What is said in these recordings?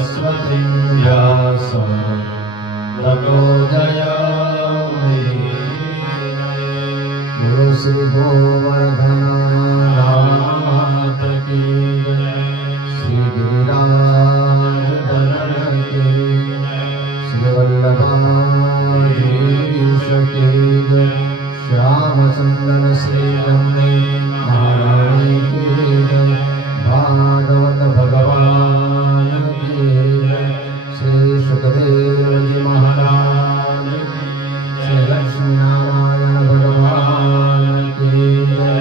सरस्वतीं व्यासं ततो जयमुदीरये। गुरु श्री गोवर्धननाथ की जय, श्री गिरिराज धरण की जय, श्री वल्लभाधीश की जय, श्याम सुंदर श्री रमणी महारानी की जय, भागवत भगवान की जय, श्री सुखदेव जी महाराज की, श्री लक्ष्मी नारायण भगवान की जय,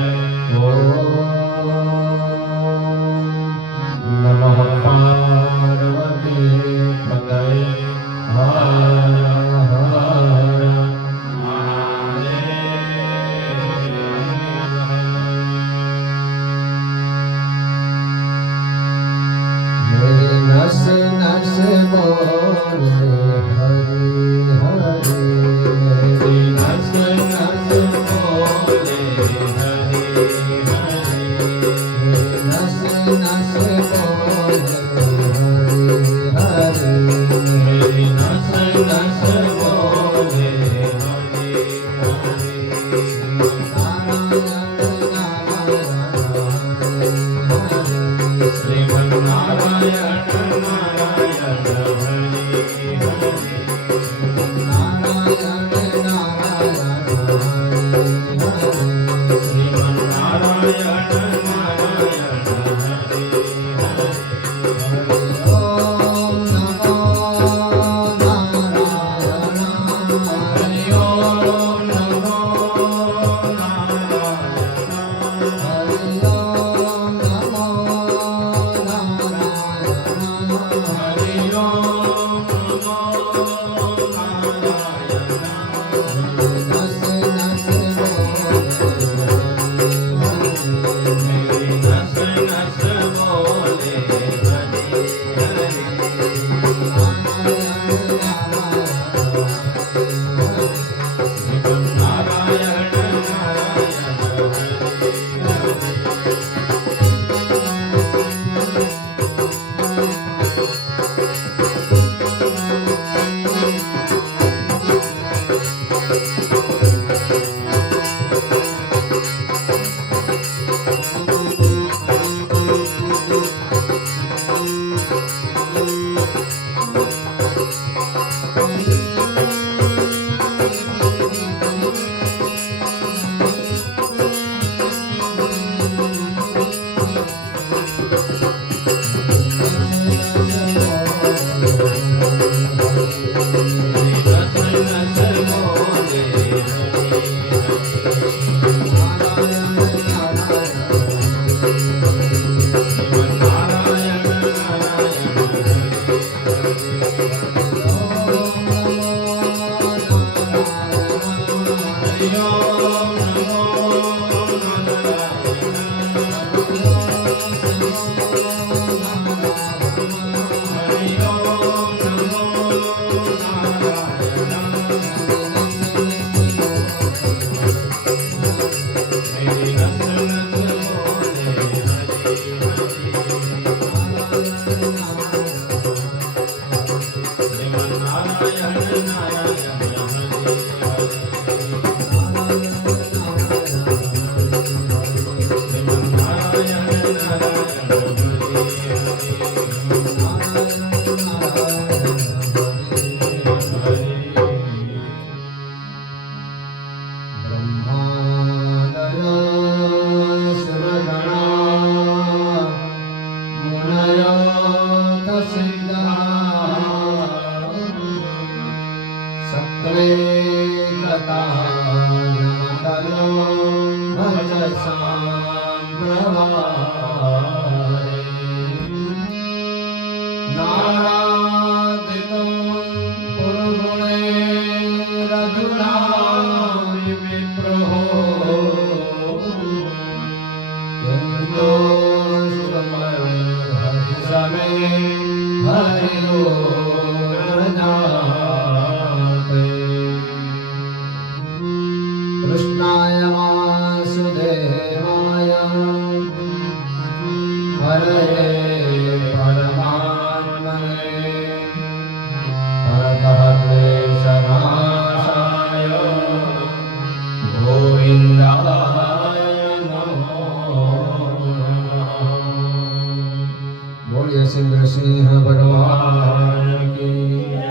ભગવાન કી જય.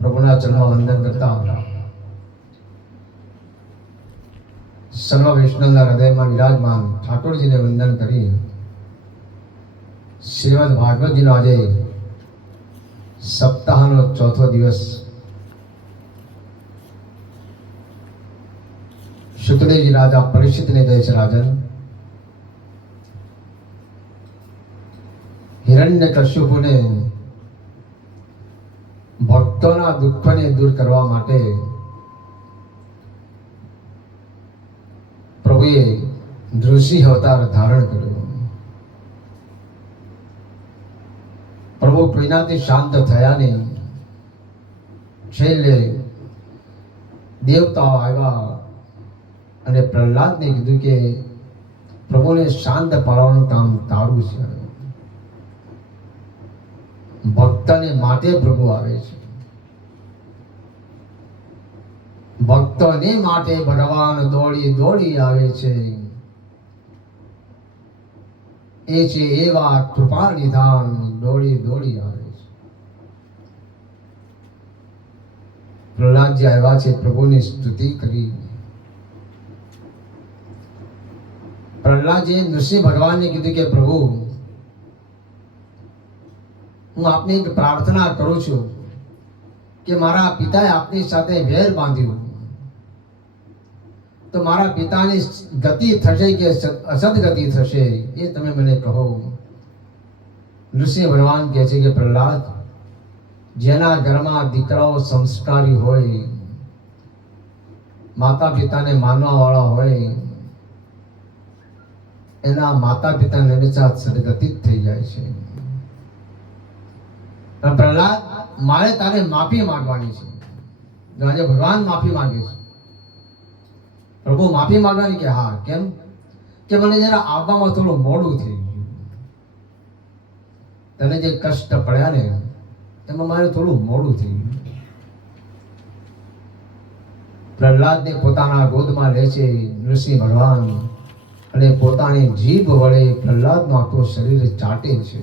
પ્રભુના ચરણમાં વંદન કરતા સર્વ વૈષ્ણવના હૃદયમાં વિરાજમાન ઠાકોરજીને વંદન કરી શ્રીમદ ભાગવતજીનો આજે સપ્તાહનો ચોથો દિવસ. શુકદેવજી રાજા પરીક્ષિતને કહે છે, રાજન, હિરણ્યકશ્યપુને ભક્તોના દુઃખને દૂર કરવા માટે પ્રભુએ નૃસિંહ અવતાર ધારણ કર્યો. પ્રભુ કોઈનાથી શાંત થયા નહીં. છેલ્લે દેવતાઓ આવ્યા અને પ્રહલાદને કીધું કે પ્રભુને શાંત પાડવાનું કામ તારું છે. ભક્તને માટે પ્રભુ આવે છે. ભક્તોને માટે ભગવાન દોડી દોડી આવે છે. એ છે એવા કૃપા નિધાન દોડી દોડી આવે છે. પ્રહલાદજી આવ્યા છે પ્રભુની સ્તુતિ કરી. પ્રહલાદજીએ નૃસિંહ ભગવાનને કીધું કે પ્રભુ, હું આપને એક પ્રાર્થના કરું છું કે મારા પિતાએ આપની સાથે વેર બાંધ્યું, તો મારા પિતાની ગતિ થશે કે અસદગતિ થશે એ તમે મને કહો. નૃસિંહ ભગવાન કહે છે કે પ્રહલાદ, જેના ઘરમાં દીકરાઓ સંસ્કારી હોય, માતા પિતાને માનવા વાળા હોય, એના માતા પિતાને હંમેશા સદગતિ થઈ જાય છે. પ્રહલાદ, મારે તારે માફી માંગવાની છે. આજે ભગવાન માફી માંગે છે. પ્રભુ માફી માંગવાની કે હા, કેમ કે મને જરા આવવામાં થોડું મોડું થઈ ગયું. તને જે કષ્ટ પડ્યા ને એમાં મારે થોડું મોડું થઈ ગયું. પ્રહલાદને પોતાના ગોદમાં લે છે નૃસિંહ ભગવાન અને પોતાની જીભ વડે પ્રહલાદનું આખું શરીર ચાટે છે.